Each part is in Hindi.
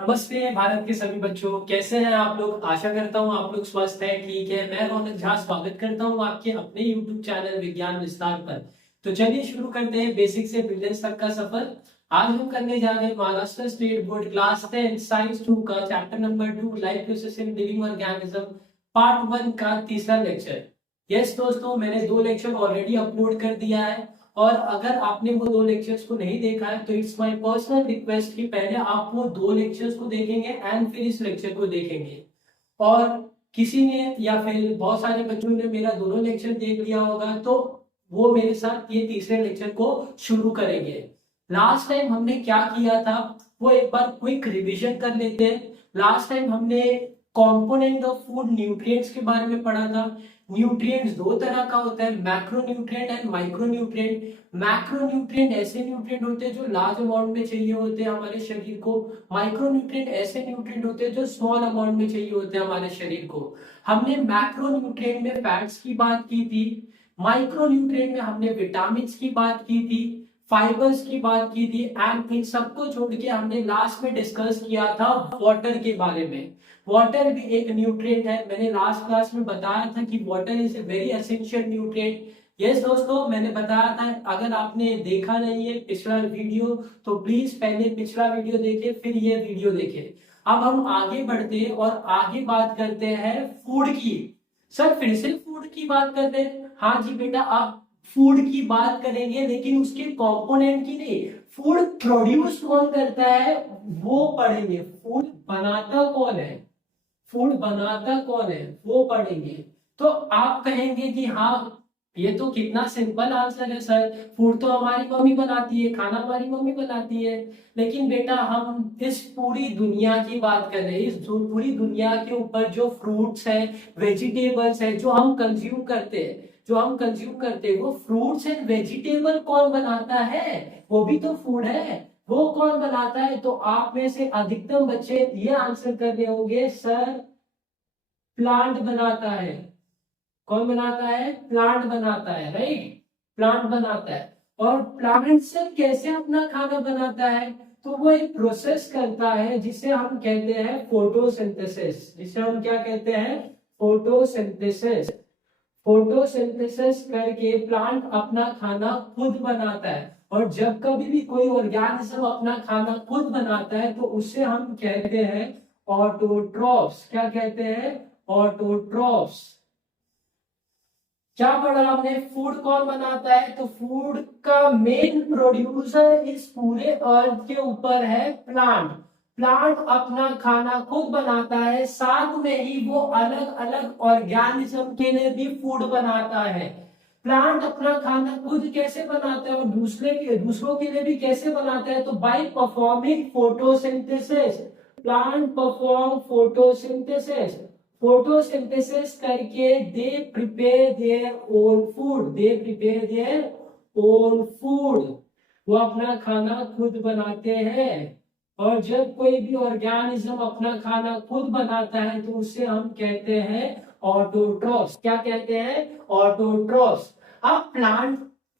नमस्ते भारत के सभी बच्चों, कैसे हैं आप लोग। आशा करता हूँ आप लोग स्वस्थ हैं, ठीक है। मैं रौनक झा स्वागत करता हूँ आपके अपने YouTube चैनल विज्ञान विस्तार पर। तो चलिए शुरू करते हैं बेसिक से बिलियंस तक का सफर। आज हम करने जा रहे हैं Maharashtra state board class 10 science 2 का chapter number 2 life process in living organism part 1 का तीसरा लेक्चर। यस दोस्तों, मैंने 2 लेक्चर ऑलरेडी अपलोड कर दिया है। और अगर आपने वो 2 लेक्चर्स को नहीं देखा है तो इट्स माय पर्सनल रिक्वेस्ट कि पहले आप वो 2 लेक्चर्स को देखेंगे एंड फिर इस लेक्चर को देखेंगे। और किसी ने या फिर बहुत सारे बच्चों ने मेरा दोनों लेक्चर देख लिया होगा तो वो मेरे साथ ये तीसरे लेक्चर को शुरू करेंगे। लास्ट टाइम हमने क्या किया था वो एक बार क्विक रिवीजन कर लेते हैं। लास्ट टाइम हमने कंपोनेंट ऑफ फूड न्यूट्रिएंट्स के बारे में पढ़ा था। न्यूट्रिएंट्स दो तरह का होता है, macro nutrient and micro nutrient. Macro nutrient ऐसे न्यूट्रिएंट होते हैं जो लार्ज अमाउंट में चाहिए होते हैं हमारे शरीर को। माइक्रो न्यूट्रिएंट ऐसे न्यूट्रिएंट होते हैं जो स्मॉल अमाउंट में चाहिए होते हैं हमारे शरीर को। हमने मैक्रो न्यूट्रिएंट में फैट्स की बात की थी, माइक्रो न्यूट्रिएंट में हमने विटामिन की बात की थी, फाइबर्स की बात की थी, एंड इन सबको छोड़ के हमने लास्ट में डिस्कस किया था वाटर के बारे में। वाटर भी एक न्यूट्रिएंट है। मैंने लास्ट क्लास में बताया था कि water is a very essential nutrient. Yes दोस्तों, मैंने बताया था। अगर आपने देखा नहीं है पिछला वीडियो तो प्लीज पहले पिछला वीडियो देखे फिर ये वीडियो देखे। अब हम आगे बढ़ते हैं और आगे बात करते हैं फूड की। सर फिर से फूड की बात करते हैं? हाँ जी बेटा, आप फूड की बात करेंगे लेकिन उसके कंपोनेंट की नहीं। फूड प्रोड्यूस कौन करता है वो पढ़ेंगे। फूड बनाता कौन है, फूड बनाता कौन है वो पढ़ेंगे। तो आप कहेंगे कि हाँ ये तो कितना सिंपल आंसर है सर, फूड तो हमारी मम्मी बनाती है, खाना हमारी मम्मी बनाती है। लेकिन बेटा हम इस पूरी दुनिया की बात कर रहे हैं। इस पूरी दुनिया के ऊपर जो फ्रूट्स है, वेजिटेबल्स है जो हम कंज्यूम करते हैं, वो फ्रूट्स एंड वेजिटेबल कौन बनाता है? वो भी तो फूड है। वो कौन बनाता है? तो आप में से अधिकतम बच्चे ये आंसर कर रहे होंगे सर प्लांट बनाता है। कौन बनाता है? प्लांट बनाता है, राइट। प्लांट बनाता है। और प्लांट से कैसे अपना खाना बनाता है? तो वो एक प्रोसेस करता है जिसे हम कहते हैं फोटोसिंथेसिस। जिसे हम क्या कहते हैं? फोटोसिंथेसिस। फोटोसिंथेसिस करके प्लांट अपना खाना खुद बनाता है। और जब कभी भी कोई ऑर्गेनिज्म अपना खाना खुद बनाता है तो उसे हम कहते हैं ऑटोट्रॉफ्स। क्या कहते हैं? ऑटोट्रॉफ्स। क्या पढ़ा हमने? फूड कौन बनाता है? तो फूड का मेन प्रोड्यूसर इस पूरे अर्थ के ऊपर है प्लांट। प्लांट अपना खाना खुद बनाता है, साथ में ही वो अलग अलग ऑर्गेनिज्म के लिए भी फूड बनाता है। प्लांट अपना खाना खुद कैसे बनाता है और दूसरों के लिए भी कैसे बनाता है? तो by performing photosynthesis. Plant perform photosynthesis. Photosynthesis करके they prepare their own food. वो अपना खाना खुद बनाते हैं। और जब कोई भी ऑर्गेनिज्म अपना खाना खुद बनाता है तो उसे हम कहते हैं ऑटोट्रॉफ्स। क्या कहते हैं? ऑटोट्रॉफ्स। अब प्लांट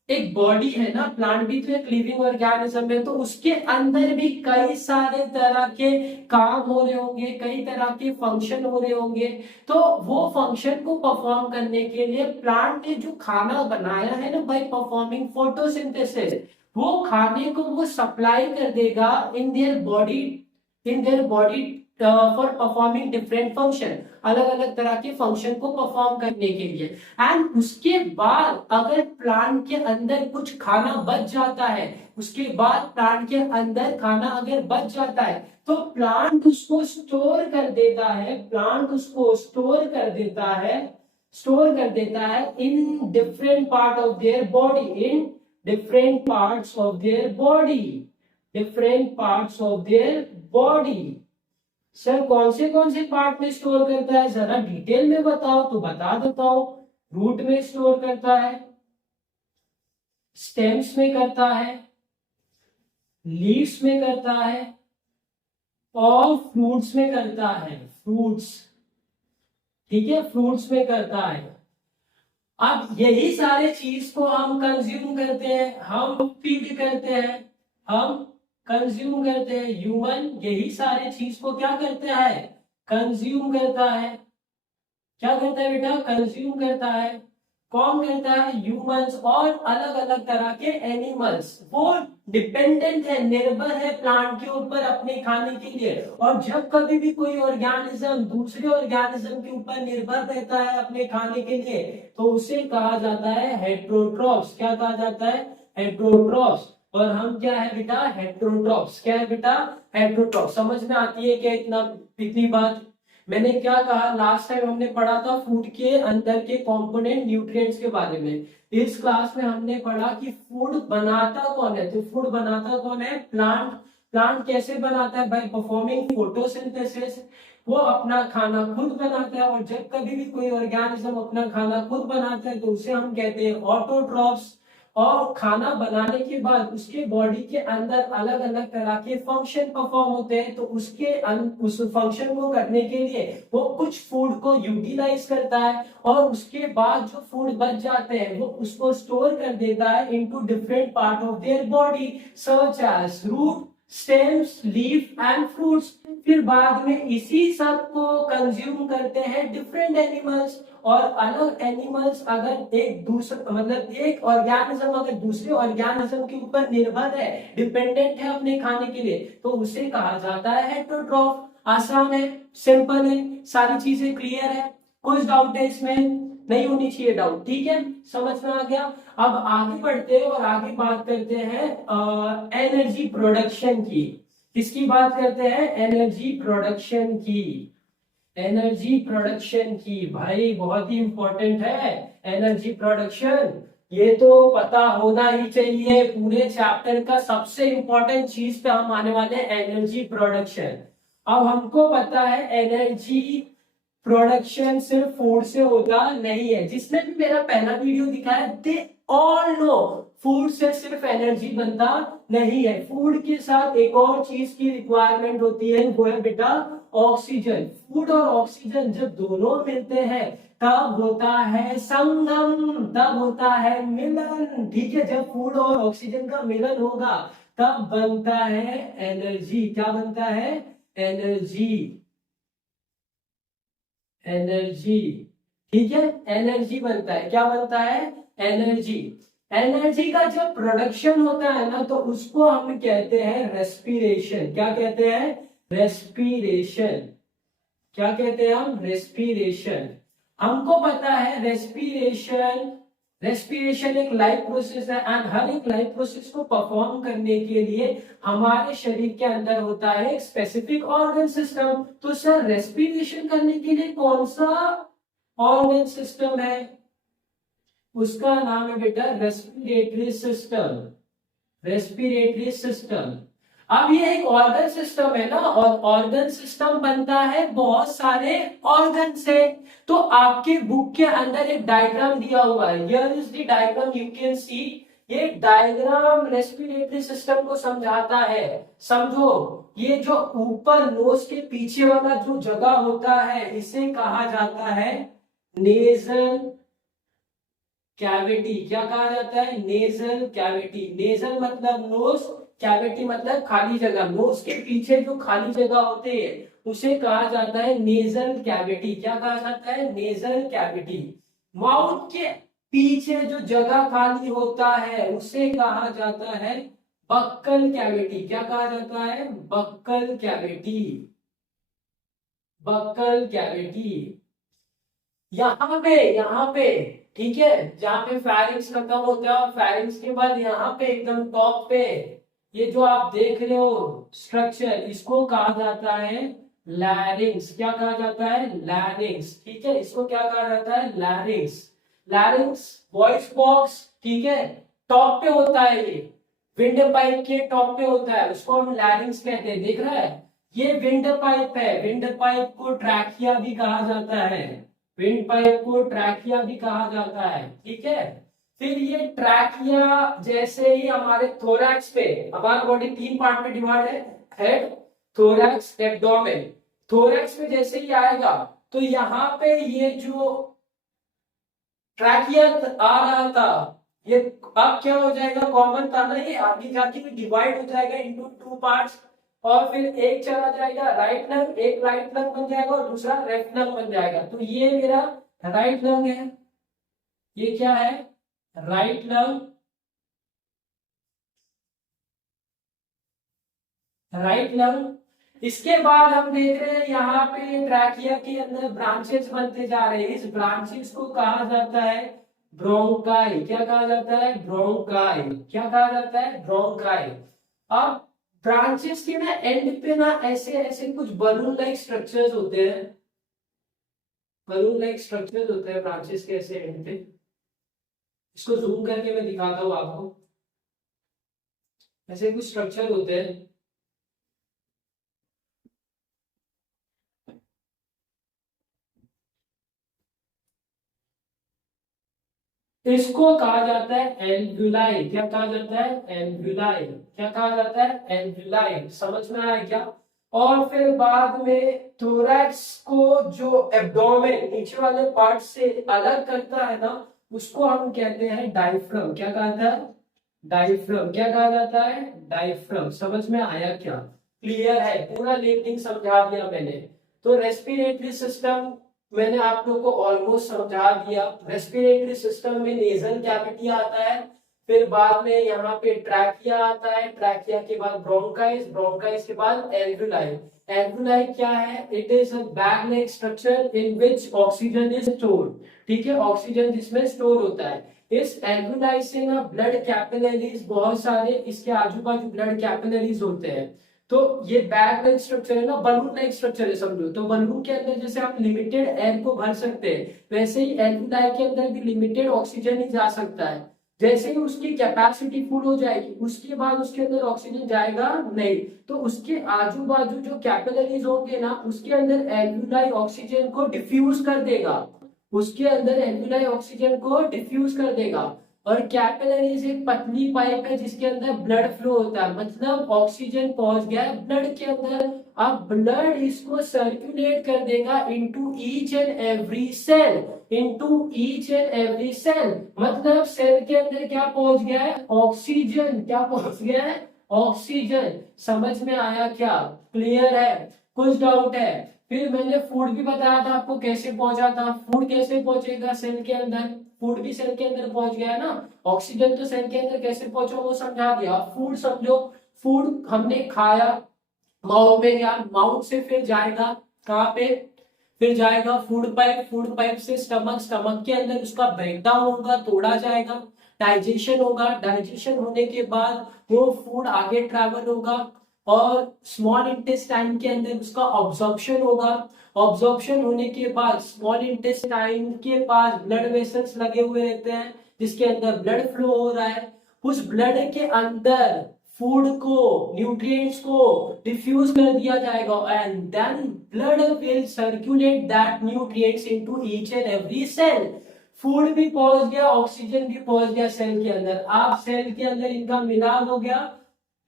एक बॉडी है ना, प्लांट भी तो एक लिविंग ऑर्गेनिज्म है, तो उसके अंदर भी कई सारे तरह के काम हो रहे होंगे, कई तरह के फंक्शन हो रहे होंगे। तो वो फंक्शन को परफॉर्म करने के लिए प्लांट ने जो खाना बनाया है ना बाय परफॉर्मिंग फोटोसिंथेसिस, वो खाने को वो सप्लाई कर देगा in their body for performing different function. अलग अलग तरह के फंक्शन को परफॉर्म करने के लिए। एंड उसके बाद अगर प्लांट के अंदर कुछ खाना बच जाता है, तो प्लांट उसको स्टोर कर देता है। स्टोर कर देता है in different part of their body. Different parts of their body. Sir कौन से पार्ट में स्टोर करता है? जरा डिटेल में बताओ तो बता देता हूं। रूट में स्टोर करता है, स्टेम्स में करता है, लीव्स में करता है और फ्रूट्स में करता है। ठीक है, फ्रूट्स में करता है। अब यही सारे चीज को हम कंज्यूम करते हैं, हम फीड करते हैं, हम कंज्यूम करते हैं। ह्यूमन यही सारे चीज को क्या करता है, कंज्यूम करता है। क्या करता है बेटा, कंज्यूम करता है। कौन करता है, ह्यूमंस और अलग अलग तरह के एनिमल्स। वो डिपेंडेंट है, निर्भर है प्लांट के ऊपर अपने खाने के लिए। और जब कभी भी कोई ऑर्गेनिज्म दूसरे ऑर्गेनिज्म के ऊपर निर्भर रहता है अपने खाने के लिए, तो उसे कहा जाता है हेट्रोट्रॉप्स। क्या कहा जाता है, हेट्रोट्रॉप्स। और हम क्या है बेटा, हेट्रोट्रॉप्स। क्या है बेटा, हेट्रोट्रॉप्स। समझ में आती है क्या इतनी बात। मैंने क्या कहा लास्ट टाइम, हमने पढ़ा था फूड के अंदर के कंपोनेंट न्यूट्रिएंट्स के बारे में। इस क्लास में हमने पढ़ा कि फूड बनाता कौन है। तो फूड बनाता कौन है, प्लांट। प्लांट कैसे बनाता है, बाय परफॉर्मिंग फोटोसिंथेसिस। वो अपना खाना खुद बनाता है। और जब कभी भी कोई ऑर्गेनिज्म अपना खाना खुद बनाता है तो उसे हम कहते हैं ऑटोट्रॉफ्स। और खाना बनाने के बाद उसके बॉडी के अंदर अलग अलग तरह के फंक्शन परफॉर्म होते हैं। तो उस फंक्शन को करने के लिए वो कुछ फूड को यूटिलाइज करता है। और उसके बाद जो फूड बच जाते हैं वो उसको स्टोर कर देता है into different part of their body, such as root, stems, leaf and fruits. फिर बाद में इसी सब को कंज्यूम करते हैं डिफरेंट एनिमल्स। और अलग एनिमल्स अगर एक दूसरे मतलब एक ऑर्गेनिज्म अगर दूसरे ऑर्गेनिज्म के ऊपर निर्भर है, डिपेंडेंट है अपने खाने के लिए, तो उसे कहा जाता है हेट्रोट्रॉफ। आसान है, सिंपल है, सारी चीजें क्लियर है। कुछ डाउट है इसमें, नहीं होनी चाहिए डाउट, ठीक है, समझ में आ गया। अब आगे बढ़ते हैं और आगे बात करते हैं एनर्जी प्रोडक्शन की। किसकी बात करते हैं, एनर्जी प्रोडक्शन की। एनर्जी प्रोडक्शन की भाई बहुत ही इंपॉर्टेंट है एनर्जी प्रोडक्शन। ये तो पता होना ही चाहिए। पूरे चैप्टर का सबसे इंपॉर्टेंट चीज पे हम आने वाले हैं, एनर्जी प्रोडक्शन। अब हमको पता है एनर्जी प्रोडक्शन सिर्फ फूड से होता नहीं है। जिसने भी मेरा पहला वीडियो दिखाया दे ऑल नो फूड से सिर्फ एनर्जी बनता नहीं है। फूड के साथ एक और चीज की रिक्वायरमेंट होती है, वो है बेटा ऑक्सीजन। फूड और ऑक्सीजन जब दोनों मिलते हैं तब होता है संगम, तब होता है मिलन। ठीक है, जब फूड और ऑक्सीजन का मिलन होगा तब बनता है एनर्जी। क्या बनता है, एनर्जी। एनर्जी, ठीक है, एनर्जी बनता है। क्या बनता है, एनर्जी। एनर्जी का जब प्रोडक्शन होता है ना तो उसको हम कहते हैं रेस्पिरेशन। क्या कहते हैं, रेस्पिरेशन। क्या कहते हैं हम, रेस्पिरेशन। हमको पता है रेस्पिरेशन, रेस्पिरेशन एक लाइफ प्रोसेस है। एंड हर एक लाइफ प्रोसेस को परफॉर्म करने के लिए हमारे शरीर के अंदर होता है एक स्पेसिफिक ऑर्गन सिस्टम। तो सर रेस्पिरेशन करने के लिए कौन सा ऑर्गन सिस्टम है, उसका नाम है बेटा रेस्पिरेटरी सिस्टम। Respiratory system. अब ये एक ऑर्गन सिस्टम है ना, और ऑर्गन सिस्टम बनता है बहुत सारे ऑर्गन से। तो आपके बुक के अंदर एक डायग्राम दिया हुआ है, here is the diagram you can see. ये डायग्राम रेस्पिरेटरी सिस्टम को समझाता है। समझो, ये जो ऊपर नोज के पीछे वाला जो जगह होता है इसे कहा जाता है नेजल कैविटी। क्या कहा जाता है, नेजल कैविटी। नेजल मतलब नोज, कैविटी मतलब खाली जगह। नोज के पीछे जो खाली जगह होते हैं उसे कहा जाता है नेजल कैविटी। क्या कहा जाता है, नेजल कैविटी। माउथ के पीछे जो जगह खाली होता है उसे कहा जाता है बक्कल कैविटी। क्या कहा जाता है, बक्कल कैविटी। Buccal cavity. यहाँ पे ठीक है, जहाँ पे फेरिंग्स खत्म होता है, फेरिंग्स के बाद यहाँ पे एकदम टॉप पे ये जो आप देख रहे हो स्ट्रक्चर, इसको कहा जाता है लैरिंग्स। क्या कहा जाता है, लैरिंग्स। ठीक है, इसको क्या कहा जाता है, लैरिंग्स। लैरिंग्स वॉइस बॉक्स, ठीक है, टॉप पे होता है। ये विंड पाइप के टॉप पे होता है, उसको हम लैरिंग्स कहते हैं। देख रहा है, ये विंड पाइप है। विंड पाइप को ट्रैकिया भी कहा जाता है। विंड पाइप को ट्रैकिया भी कहा जाता है। ठीक है, फिर ये ट्रैकिया जैसे ही हमारे थोरैक्स पे, हमारा बॉडी 3 पार्ट में डिवाइड है, हेड, थोरैक्स, एब्डोमेन। थोरैक्स पे जैसे ही आएगा तो यहाँ पे ये जो ट्रैकिया आ रहा था ये अब क्या हो जाएगा, कॉमन था ना, ये आगे जाके भी डिवाइड हो जाएगा इनटू टू पार्ट्स, और फिर एक चला जाएगा राइट लंग, एक राइट लंग बन जाएगा और दूसरा लेफ्ट लंग बन जाएगा। तो ये मेरा राइट लंग है, ये क्या है, राइट लंग, राइट लंग। इसके बाद हम देख रहे हैं यहाँ पे ट्रैकिया के अंदर ब्रांचेस बनते जा रहे हैं, इस ब्रांचेस को कहा जाता है ब्रोंकाई। क्या कहा जाता है, ब्रोंकाई। क्या कहा जाता है, ब्रोंकाई। अब ब्रांचेस के ना एंड पे ना ऐसे ऐसे कुछ बलून लाइक स्ट्रक्चर्स होते हैं, बलून लाइक स्ट्रक्चर्स होते हैं ब्रांचेस के ऐसे एंड पे। इसको जूम करके मैं दिखाता हूँ आपको, ऐसे कुछ स्ट्रक्चर होते हैं। इसको कहा जाता है एल्व्यूलाई। क्या कहा जाता है, एल्व्यूलाई। क्या कहा जाता है, एल्व्यूलाई। समझ में आया क्या। और फिर बाद में थोरैक्स को जो एब्डोमेन नीचे वाले पार्ट से अलग करता है ना, उसको हम कहते हैं डायफ्राम। क्या कहा था, डायफ्राम। क्या कहा जाता है, डायफ्राम। समझ में आया क्या, क्लियर है, पूरा लेवलिंग समझा दिया मैंने। तो रेस्पिरेटरी सिस्टम मैंने आप लोग को ऑलमोस्ट समझा दिया। रेस्पिरेटरी सिस्टम में नेजल कैविटी आता है, फिर बाद में यहाँ पे ट्रैकिया आता है, ट्रैकिया के बाद ब्रोंकाइस, ब्रोंकाइस के बाद एल्वुलाई। एल्वुलाई क्या है, it is a bag like structure in which oxygen is stored. ठीक है, ऑक्सीजन जिसमें स्टोर होता है। इस एल्वुलाई से ना ब्लड कैपिलरीज बहुत सारे, इसके आजू बाजू ब्लड कैपिलरीज होते हैं। तो ये बैग लाइक स्ट्रक्चर है ना, बलून लाइक स्ट्रक्चर है समझो। तो बलून के अंदर जैसे आप लिमिटेड एयर को भर सकते हैं, वैसे ही एल्वुलाई के अंदर भी लिमिटेड ऑक्सीजन ही जा सकता है। जैसे ही उसकी कैपेसिटी फुल हो जाएगी, उसके बाद उसके अंदर ऑक्सीजन जाएगा नहीं। तो उसके आजू बाजू जो कैपिलरीज होंगे ना, उसके अंदर एल्वुलाई ऑक्सीजन को डिफ्यूज कर देगा, उसके अंदर एल्वुलाई ऑक्सीजन को डिफ्यूज कर देगा। और कैपिलरीज एक पतली पाइप है जिसके अंदर ब्लड फ्लो होता है, मतलब ऑक्सीजन पहुंच गया है ब्लड के अंदर। अब ब्लड इसको सर्कुलेट कर देगा into each and every cell, into each and every cell. मतलब सेल के अंदर क्या पहुंच गया है, ऑक्सीजन। क्या पहुंच गया है, ऑक्सीजन। समझ में आया क्या, क्लियर है, कुछ डाउट है। फिर मैंने फूड भी बताया था आपको कैसे पहुंचा था, फूड कैसे पहुंचेगा सेल के अंदर, फूड भी सेल के अंदर पहुंच गया है ना। ऑक्सीजन तो सेल के अंदर कैसे पहुंचा वो समझा दिया। फूड समझो, फूड हमने खाया, माउथ में गया, माउथ से फिर जाएगा कहाँ पे, फिर जाएगा फूड पाइप, फूड पाइप से स्टमक, स्टमक के अंदर उसका ब्रेकडाउन होगा, तोड़ा जाएगा, डाइजेशन होगा, डाइजेशन होने के बाद वो फूड आगे ट्रैवल होगा और स्मॉल इंटेस्टाइन के अंदर उसका ऑब्जॉर्प्शन होगा। ऑब्जॉर्प्शन होने के बाद स्मॉल इंटेस्टाइन के पास ब्लड वेसल्स लगे हुए रहते हैं जिसके अंदर ब्लड फ्लो हो रहा है। उस ब्लड के अंदर फूड को, न्यूट्रिएंट्स को डिफ्यूज कर दिया जाएगा and then blood will circulate that nutrients into each and every cell. Food भी पहुंच गया, ऑक्सीजन भी पहुंच गया सेल के अंदर। आप सेल के अंदर इनका मिलान हो गया,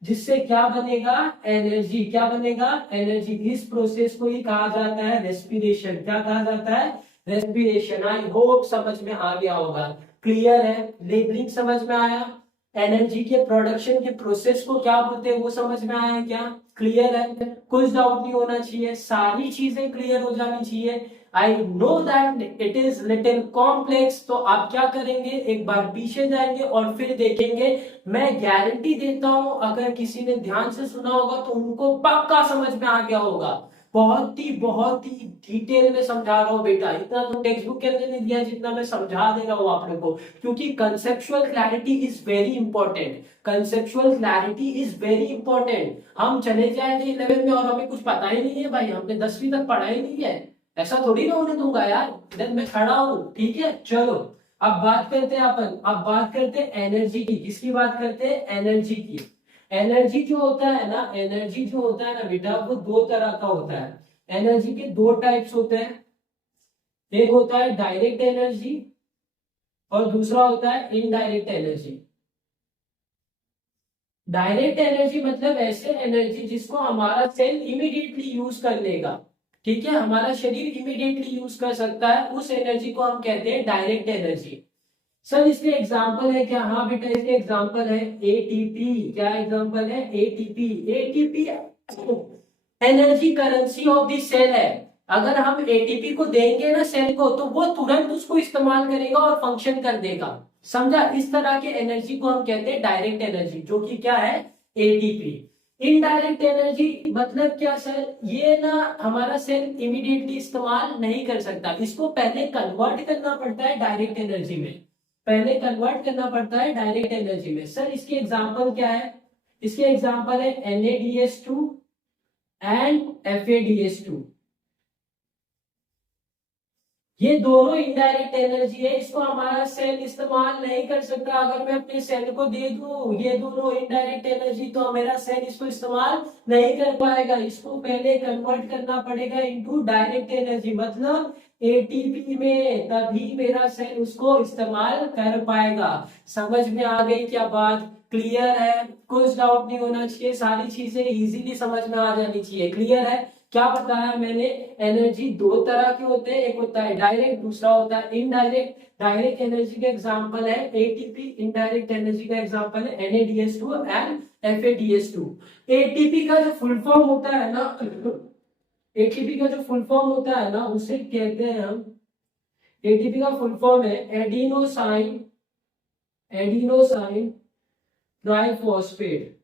जिससे क्या बनेगा, एनर्जी। क्या बनेगा, एनर्जी। इस प्रोसेस को ही कहा जाता है रेस्पिरेशन। क्या कहा जाता है, रेस्पिरेशन। आई होप समझ में आ गया होगा, क्लियर है, लेबलिंग समझ में आया, एनर्जी के प्रोडक्शन के प्रोसेस को क्या बोलते हैं वो समझ में आया क्या, क्लियर है, कुछ डाउट नहीं होना चाहिए, सारी चीजें क्लियर हो जानी चाहिए। I know that it is little complex. तो आप क्या करेंगे, एक बार पीछे जाएंगे और फिर देखेंगे। मैं गारंटी देता हूं अगर किसी ने ध्यान से सुना होगा तो उनको पक्का समझ में आ गया होगा। बहुत ही डिटेल में समझा रहा हूँ बेटा, इतना तो टेक्स्ट बुक के अंदर नहीं दिया जितना मैं समझा दे रहा हूँ आप लोगों को, क्योंकि conceptual clarity is very important. Conceptual clarity is very important. हम चले जाएंगे 11 में और हमें कुछ पता ही नहीं है भाई, हमने 10वीं तक पढ़ा ही नहीं है, ऐसा थोड़ी ना होने दूंगा यार। देन मैं खड़ा हूँ, ठीक है। चलो अब बात करते हैं अपन, अब बात करते हैं एनर्जी की। किसकी बात करते हैं, एनर्जी की। एनर्जी जो होता है ना, एनर्जी जो होता है ना बेटा, वो दो तरह का होता है। एनर्जी के दो टाइप्स होते हैं, एक होता है डायरेक्ट एनर्जी और दूसरा होता है इनडायरेक्ट एनर्जी। डायरेक्ट एनर्जी मतलब ऐसे एनर्जी जिसको हमारा सेल इमीडिएटली यूज कर लेगा, ठीक है, हमारा शरीर इमीडिएटली यूज कर सकता है, उस एनर्जी को हम कहते हैं डायरेक्ट एनर्जी। सर इसके एग्जाम्पल है क्या? हाँ बेटा, इसके एग्जाम्पल है एटीपी। क्या एग्जाम्पल है? ATP. ATP energy currency of the cell है। अगर हम एटीपी को देंगे ना सेल को, तो वो तुरंत उसको इस्तेमाल करेगा और फंक्शन कर देगा। समझा? इस तरह के एनर्जी को हम कहते हैं डायरेक्ट एनर्जी, जो कि क्या है? एटीपी। इनडायरेक्ट एनर्जी मतलब क्या सर? ये ना हमारा सेल इमीडिएटली इस्तेमाल नहीं कर सकता, इसको पहले कन्वर्ट करना पड़ता है डायरेक्ट एनर्जी में। पहले कन्वर्ट करना पड़ता है डायरेक्ट एनर्जी में। सर इसके एग्जांपल क्या है? इसके एग्जांपल है NaDH2 एंड FaDH2। ये दोनों इनडायरेक्ट एनर्जी है, इसको हमारा सेल इस्तेमाल नहीं कर सकता। अगर मैं अपने सेल को दे दूं ये दोनों इनडायरेक्ट एनर्जी, तो मेरा सेल इसको इस्तेमाल नहीं कर पाएगा। इसको पहले कन्वर्ट करना पड़ेगा इनटू डायरेक्ट एनर्जी, मतलब एटीपी में, तभी मेरा सेल उसको इस्तेमाल कर पाएगा। समझ में आ गई क्या बात? क्लियर है? कुछ डाउट नहीं होना चाहिए, सारी चीजें इजीली समझ में आ जानी चाहिए। क्लियर है? क्या बताया मैंने? एनर्जी दो तरह के होते हैं, एक होता है डायरेक्ट, दूसरा होता है इनडायरेक्ट। डायरेक्ट एनर्जी का एग्जांपल है एटीपी, इनडायरेक्ट एनर्जी का एग्जांपल है NaDH2 एंड FaDH2। एटीपी का जो फुल फॉर्म होता है ना, एटीपी का जो फुल फॉर्म होता है ना, उसे कहते हैं हम, एटीपी का फुल फॉर्म है adenosine, adenosine triphosphate.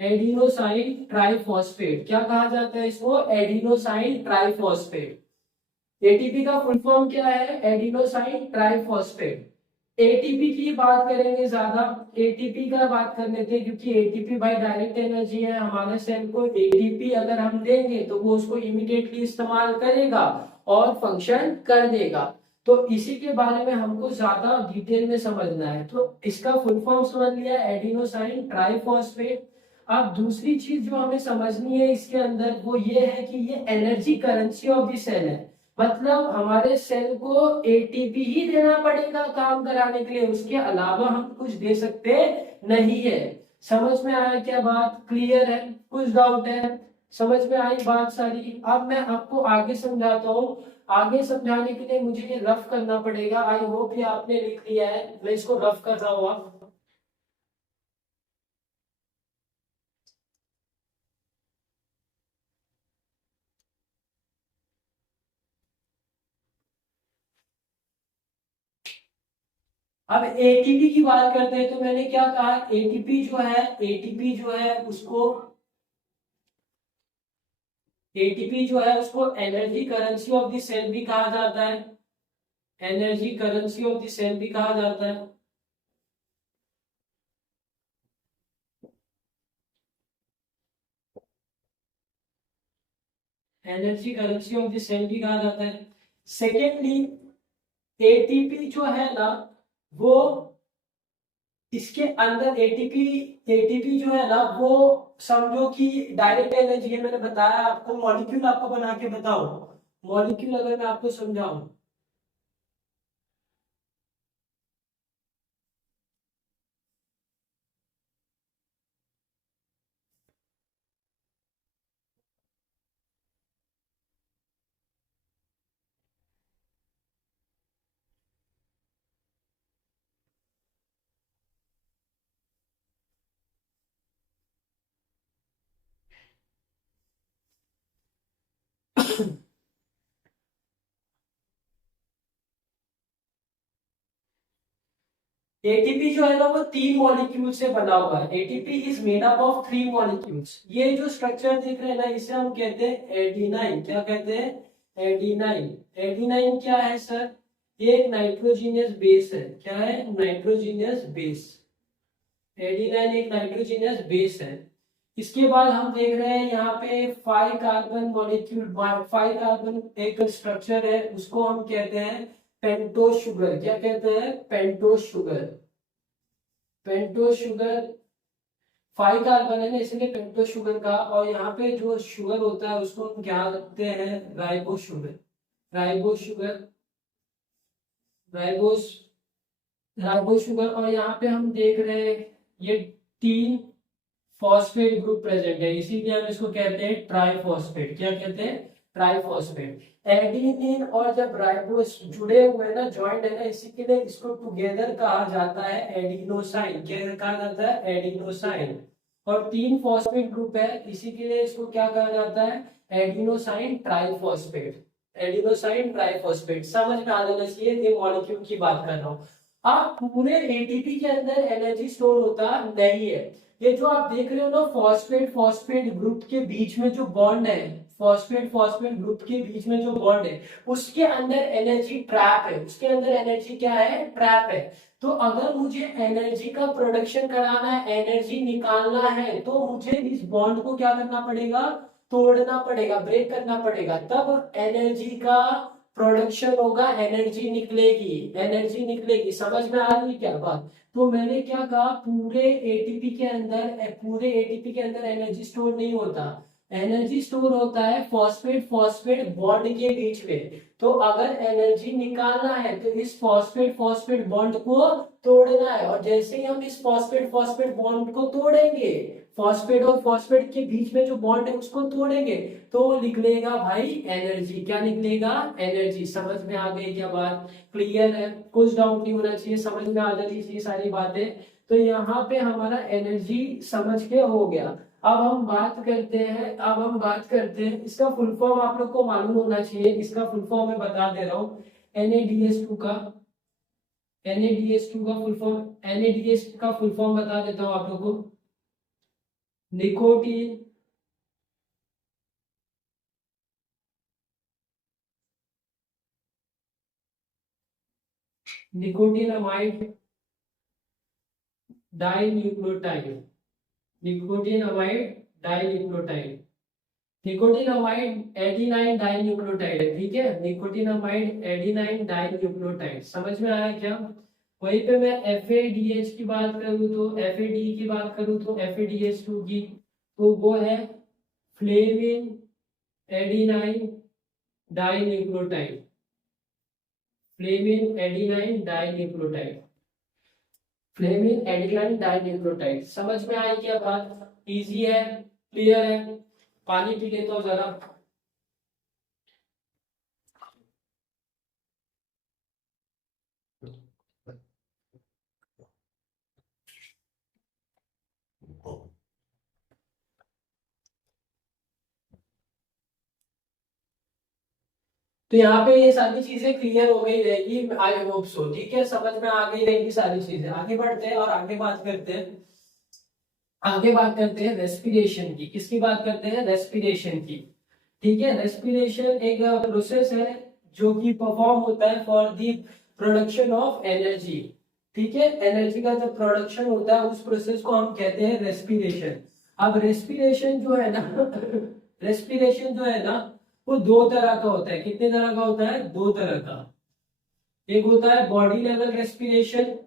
Adenosine triphosphate क्या कहा जाता है इसको? Adenosine triphosphate. एटीपी का फुल फॉर्म क्या है? Adenosine triphosphate. एटीपी की बात करेंगे ज्यादा, एटीपी का बात कर लेते हैं, क्योंकि एटीपी भाई डायरेक्ट एनर्जी है। हमारे सेल को एटीपी अगर हम देंगे तो वो उसको इमीडिएटली इस्तेमाल करेगा और फंक्शन कर देगा। तो इसी के बारे में हमको ज्यादा डिटेल में समझना है। तो इसका फुल फॉर्म समझ लिया, एडिनोसाइन ट्राइफॉस्फेट। अब दूसरी चीज जो हमें समझनी है इसके अंदर, वो ये है कि ये energy currency of the cell है। मतलब हमारे सेल को एटीपी ही देना पड़ेगा काम कराने के लिए, उसके अलावा हम कुछ दे सकते नहीं है। समझ में आया क्या बात? क्लियर है? कुछ डाउट है? समझ में आई बात सारी? अब मैं आपको आगे समझाता हूँ। आगे समझाने के लिए मुझे ये रफ करना पड़ेगा। आई होप ये आपने लिख लिया है, मैं इसको रफ कर रहा हूँ। अब एटीपी की बात करते हैं, तो मैंने क्या कहा? एटीपी जो है, एटीपी जो है उसको, एटीपी जो है उसको energy currency of the cell भी कहा जाता है। Energy currency of the cell भी कहा जाता है। Energy currency of the cell भी कहा जाता है। सेकेंडली, एटीपी जो है ना, वो इसके अंदर एटीपी, एटीपी जो है ना वो समझो कि डायरेक्ट एनर्जी है। मैंने बताया आपको, मॉलिक्यूल आपको बना के बताओ, मॉलिक्यूल अगर मैं आपको समझाऊं, एटीपी जो है ना वो तीन मॉलिक्यूल से बना हुआ है। ATP is made up of three molecules. ये जो स्ट्रक्चर देख रहे हैं ना, इसे हम कहते हैं एडिनाइन। क्या कहते हैं? एडिनाइन। एडिनाइन क्या है सर? ये एक नाइट्रोजीनियस बेस है। क्या है? Nitrogenous base. एडिनाइन एक नाइट्रोजीनियस बेस है। इसके बाद हम देख रहे हैं यहाँ पे 5 कार्बन मॉलिक्यूल, 5 कार्बन एक स्ट्रक्चर है, उसको हम कहते हैं पेंटोस शुगर। क्या कहते हैं? Pentose sugar. Pentose sugar 5 carbon है ना, इसलिए पेंटोस शुगर का। और यहाँ पे जो शुगर होता है उसको हम क्या कहते हैं? Ribose sugar. Ribose sugar, ribose, ribose sugar. और यहाँ पे हम देख रहे हैं ये तीन फॉस्फेट ग्रुप प्रेजेंट है, इसीलिए हम इसको कहते हैं ट्राइफॉस्फेट। क्या कहते हैं? ट्राइफॉस्फेट। एडिनिन और जब राइबोस जुड़े हुए हैं ना, ज्वाइंट है ना, इसी के लिए इसको टुगेदर कहा जाता है एडिनोसाइन। क्या कहा जाता है? एडिनोसाइन। और 3 फॉस्फेट ग्रुप है, इसी के लिए इसको क्या कहा जाता है? Adenosine triphosphate. एडिनोसाइन ट्राइफॉस्फेट समझ में आ जाना चाहिए, ये मॉलिक्यूल की बात कर रहा हूँ। आप पूरे एटीपी के अंदर एनर्जी स्टोर होता नहीं है। ये जो आप देख रहे हो ना, फॉस्फेट फॉस्फेट ग्रुप के बीच में जो बॉन्ड है, फॉस्फेट फॉस्फेट ग्रुप के बीच में जो बॉन्ड है, उसके अंदर एनर्जी ट्रैप है। उसके अंदर एनर्जी क्या है? ट्रैप है। तो अगर मुझे एनर्जी का प्रोडक्शन कराना है, एनर्जी निकालना है, तो मुझे इस बॉन्ड को क्या करना पड़ेगा? तोड़ना पड़ेगा, ब्रेक करना पड़ेगा, तब एनर्जी का प्रोडक्शन होगा, एनर्जी निकलेगी, एनर्जी निकलेगी। समझ में आ रही है क्या बात? तो मैंने क्या कहा, पूरे एटीपी के अंदर, पूरे एटीपी के अंदर एनर्जी स्टोर नहीं होता। एनर्जी स्टोर होता है फॉस्फेट फॉस्फेट बॉन्ड के बीच में। तो अगर एनर्जी निकालना है तो इस फॉस्फेट फॉस्फेट बॉन्ड को तोड़ना है, और जैसे ही हम इस फॉस्फेट फॉस्फेट बॉन्ड को तोड़ेंगे, फॉस्फेट और फॉस्फेट के बीच में जो बॉन्ड है उसको तोड़ेंगे, तो निकलेगा भाई एनर्जी। क्या निकलेगा? एनर्जी। समझ में आ गई क्या बात? क्लियर है? कुछ डाउट नहीं होना चाहिए, समझ में आ जानी चाहिए सारी बातें। तो यहाँ पे हमारा एनर्जी समझ के हो गया। अब हम बात करते हैं, इसका फुल फॉर्म आप लोग को मालूम होना चाहिए। इसका फुल फॉर्म मैं बता दे रहा हूँ। NaDH2 का, NaDH2 का फुल फॉर्म, NaDH का फुल फॉर्म बता देता हूँ आप लोग को। Nicotine nicotinamide dinucleotide, nicotinamide dinucleotide, nicotinamide adenine dinucleotide है, ठीक है। निकोटिनामाइड एडिनाइन डाइन्यूक्लियोटाइड, समझ में आया क्या? वहीं पे मैं FADH की बात करूँ तो, FAD की बात करूँ तो, FADH2 की, तो वो है flavin adenine dinucleotide, flavin adenine dinucleotide, flavin adenine dinucleotide. समझ में आई क्या बात? इजी है? क्लियर है? पानी पी लेता हूँ जरा। तो यहाँ पे ये सारी चीजें क्लियर हो गई रहेगी, आई होप सो, ठीक है। समझ में आ गई रहेगी सारी चीजें। आगे बढ़ते हैं और आगे बात करते हैं, रेस्पिरेशन की। किसकी बात करते हैं? रेस्पिरेशन की, ठीक है। रेस्पिरेशन एक प्रोसेस है जो कि परफॉर्म होता है for the production of energy, ठीक है। एनर्जी का जब प्रोडक्शन होता है उस प्रोसेस को हम कहते हैं रेस्पिरेशन। अब रेस्पिरेशन जो है ना रेस्पिरेशन जो है ना, वो दो तरह का होता है। कितने तरह का होता है? दो तरह का। एक होता है body level respiration,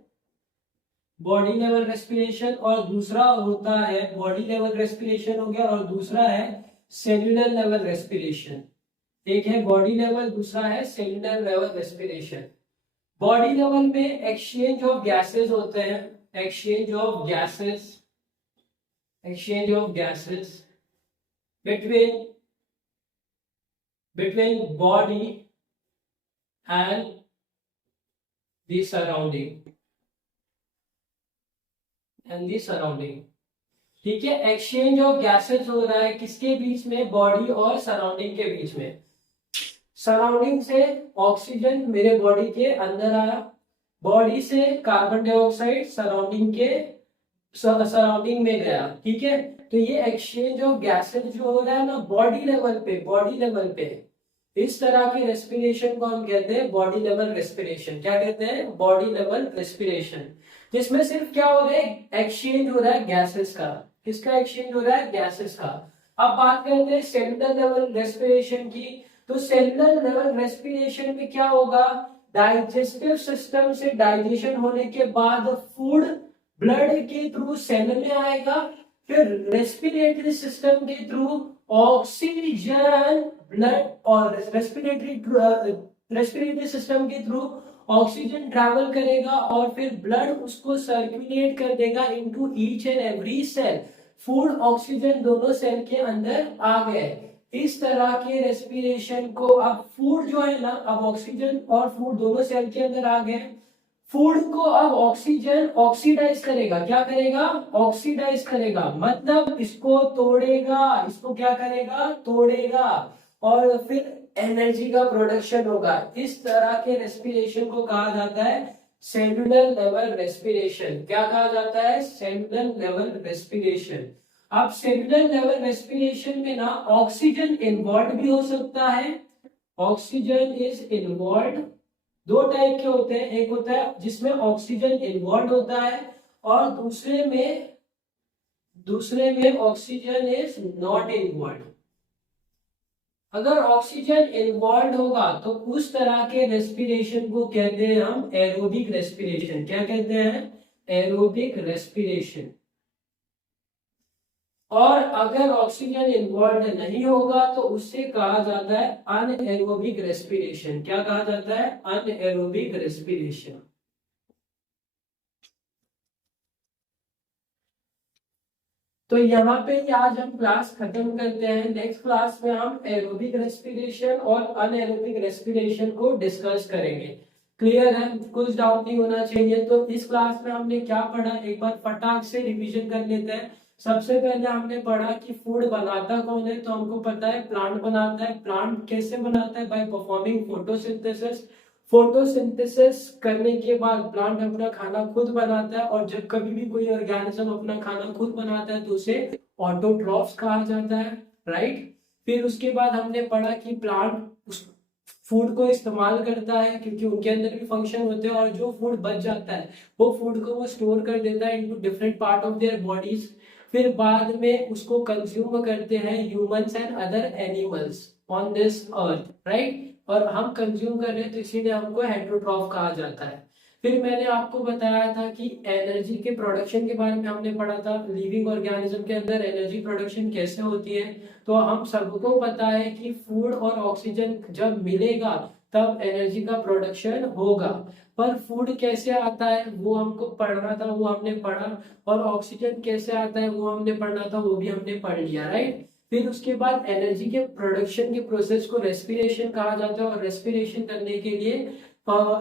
body level respiration, और दूसरा होता है, बॉडी लेवल रेस्पिरेशन हो गया, और दूसरा है सेल्यूलर लेवल रेस्पिरेशन। एक है बॉडी लेवल, दूसरा है cellular level respiration. Body level में एक्सचेंज ऑफ गैसेस होते हैं, exchange of gases, exchange of gases between body and the surrounding, ठीक है। एक्सचेंज ऑफ गैसेस हो रहा है किसके बीच में? बॉडी और सराउंडिंग के बीच में। सराउंडिंग से ऑक्सीजन मेरे बॉडी के अंदर आया, बॉडी से कार्बन डाइऑक्साइड सराउंडिंग में गया, ठीक है। तो ये एक्सचेंज ऑफ गैसेस जो हो रहा है ना बॉडी लेवल पे, इस तरह की रेस्पिरेशन को हम कहते हैं बॉडी लेवल रेस्पिरेशन। क्या कहते हैं? बॉडी लेवल रेस्पिरेशन, जिसमें सिर्फ क्या हो रहा है? एक्सचेंज हो रहा है गैसेस का। किसका एक्सचेंज हो रहा है? गैसेस का। अब बात करते हैं सेलुलर लेवल रेस्पिरेशन की। तो सेलुलर लेवल रेस्पिरेशन में क्या होगा? डाइजेस्टिव सिस्टम से डाइजेशन होने के बाद फूड ब्लड के थ्रू सेल में आएगा, फिर रेस्पिरेटरी सिस्टम के थ्रू ऑक्सीजन ब्लड, और रेस्पिरेटरी सिस्टम के थ्रू ऑक्सीजन ट्रैवल करेगा, और फिर ब्लड उसको सर्कुलेट कर देगा into each and every cell. Food oxygen दोनों सेल के अंदर आ गए, इस तरह के रेस्पिरेशन को, अब फूड जो है ना, अब ऑक्सीजन और फूड दोनों सेल के अंदर आ गए। फूड को अब ऑक्सीजन ऑक्सीडाइज करेगा, क्या करेगा, ऑक्सीडाइज करेगा, मतलब इसको तोड़ेगा, इसको क्या करेगा, तोड़ेगा, और फिर एनर्जी का प्रोडक्शन होगा। इस तरह के रेस्पिरेशन को कहा जाता है सेलुलर लेवल रेस्पिरेशन। क्या कहा जाता है, सेलुलर लेवल रेस्पिरेशन। अब सेलुलर लेवल रेस्पिरेशन में ना ऑक्सीजन इन्वॉल्व भी हो सकता है, ऑक्सीजन इज इन्वॉल्व। दो टाइप के होते हैं, एक होता है जिसमें ऑक्सीजन इन्वॉल्व होता है, और दूसरे में ऑक्सीजन इज नॉट इन्वॉल्व। अगर ऑक्सीजन इन्वॉल्व होगा तो उस तरह के रेस्पिरेशन को कहते हैं हम एरोबिक रेस्पिरेशन। क्या कहते हैं, एरोबिक रेस्पिरेशन। और अगर ऑक्सीजन इन्वॉल्व नहीं होगा तो उससे कहा जाता है अनएरोबिक रेस्पिरेशन। क्या कहा जाता है, अनएरोबिक रेस्पिरेशन। तो यहाँ पे ही आज हम क्लास खत्म करते हैं। नेक्स्ट क्लास में हम एरोबिक रेस्पिरेशन और अनएरोबिक रेस्पिरेशन को डिस्कस करेंगे। क्लियर है, कुछ डाउट नहीं होना चाहिए। तो इस क्लास में हमने क्या पढ़ा, एक बार फटाक से रिवीजन कर लेते हैं। सबसे पहले हमने पढ़ा कि फूड बनाता कौन है, तो हमको पता है प्लांट बनाता है। प्लांट कैसे बनाता है, बाय परफॉर्मिंग फोटोसिंथेसिस। फोटोसिंथेसिस करने के बाद प्लांट अपना खाना खुद बनाता है, और जब कभी भी कोई ऑर्गेनिज्म अपना खाना खुद बनाता है तो उसे ऑटोट्रॉफ्स कहा जाता है, राइट। फिर उसके बाद हमने पढ़ा कि प्लांट उस फूड को इस्तेमाल करता है क्योंकि उनके अंदर भी फंक्शन होते हैं, और जो फूड बच जाता है वो फूड को वो स्टोर कर देता है into different part of their bodies. फिर बाद में उसको कंज्यूम करते हैं humans and other animals on this earth, right. और हम कंज्यूम कर रहे हैं तो इसीलिए हमको हेटेरोट्रॉफ कहा जाता है। फिर मैंने आपको बताया था कि एनर्जी के प्रोडक्शन के बारे में हमने पढ़ा था, लिविंग ऑर्गेनिज्म के अंदर एनर्जी प्रोडक्शन कैसे होती है। तो हम सबको पता है कि फूड और ऑक्सीजन जब मिलेगा तब एनर्जी का प्रोडक्शन होगा, पर फूड कैसे आता है वो हमको पढ़ना था, वो हमने पढ़ा। और ऑक्सीजन कैसे आता है वो हमने पढ़ना था, वो भी हमने पढ़ लिया, राइट। फिर उसके बाद एनर्जी के प्रोडक्शन के प्रोसेस को रेस्पिरेशन कहा जाता है, और रेस्पिरेशन करने के लिए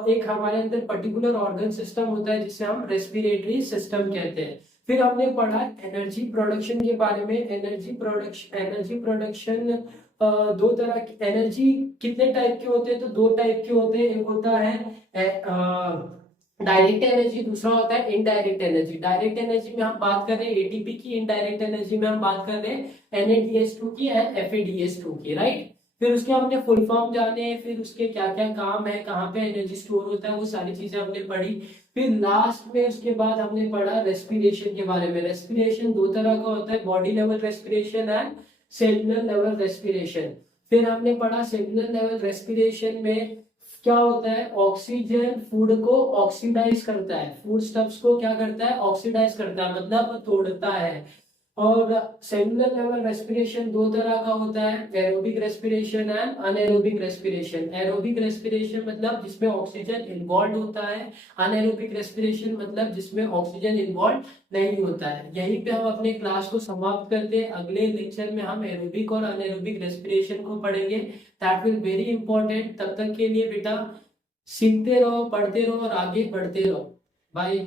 एक हमारे अंदर पर्टिकुलर ऑर्गन सिस्टम होता है जिसे हम रेस्पिरेटरी सिस्टम कहते हैं। फिर हमने पढ़ा एनर्जी प्रोडक्शन के बारे में। एनर्जी प्रोडक्शन दो तरह की, एनर्जी कितने टाइप के होते हैं, तो दो टाइप के होते हैं। एक होता है डायरेक्ट एनर्जी, दूसरा होता है इनडायरेक्ट एनर्जी। डायरेक्ट एनर्जी में हम बात कर रहे हैं एटीपी की, इनडायरेक्ट एनर्जी में हम बात कर रहे हैं NADH2 की एंड FADH2 की, राइट। फिर उसके हमने फुल फॉर्म जाने, फिर उसके क्या क्या काम है, कहाँ पे एनर्जी स्टोर होता है, वो सारी चीजें हमने पढ़ी। फिर लास्ट में उसके बाद हमने पढ़ा रेस्पिरेशन के बारे में। रेस्पिरेशन दो तरह का होता है, body level respiration and cellular level respiration. फिर हमने पढ़ा सेलुलर लेवल रेस्पिरेशन में क्या होता है, ऑक्सीजन फूड को ऑक्सीडाइज करता है, फूड स्टफ्स को क्या करता है, ऑक्सीडाइज करता है, मतलब तोड़ता है। और सेलुलर लेवल रेस्पिरेशन दो तरह का होता है, aerobic respiration and anaerobic respiration. Aerobic respiration मतलब जिसमें ऑक्सीजन इन्वॉल्व होता है, अनएरोबिक रेस्पिरेशन मतलब जिसमें ऑक्सीजन इन्वॉल्व नहीं होता है। यहीं पे हम अपने क्लास को समाप्त करते हैं। अगले लेक्चर में हम एरोबिक और अनएरोबिक रेस्पिरेशन को पढ़ेंगे। That will very important. तब तक के लिए बेटा सीखते रहो, पढ़ते रहो और आगे बढ़ते रहो। बाय।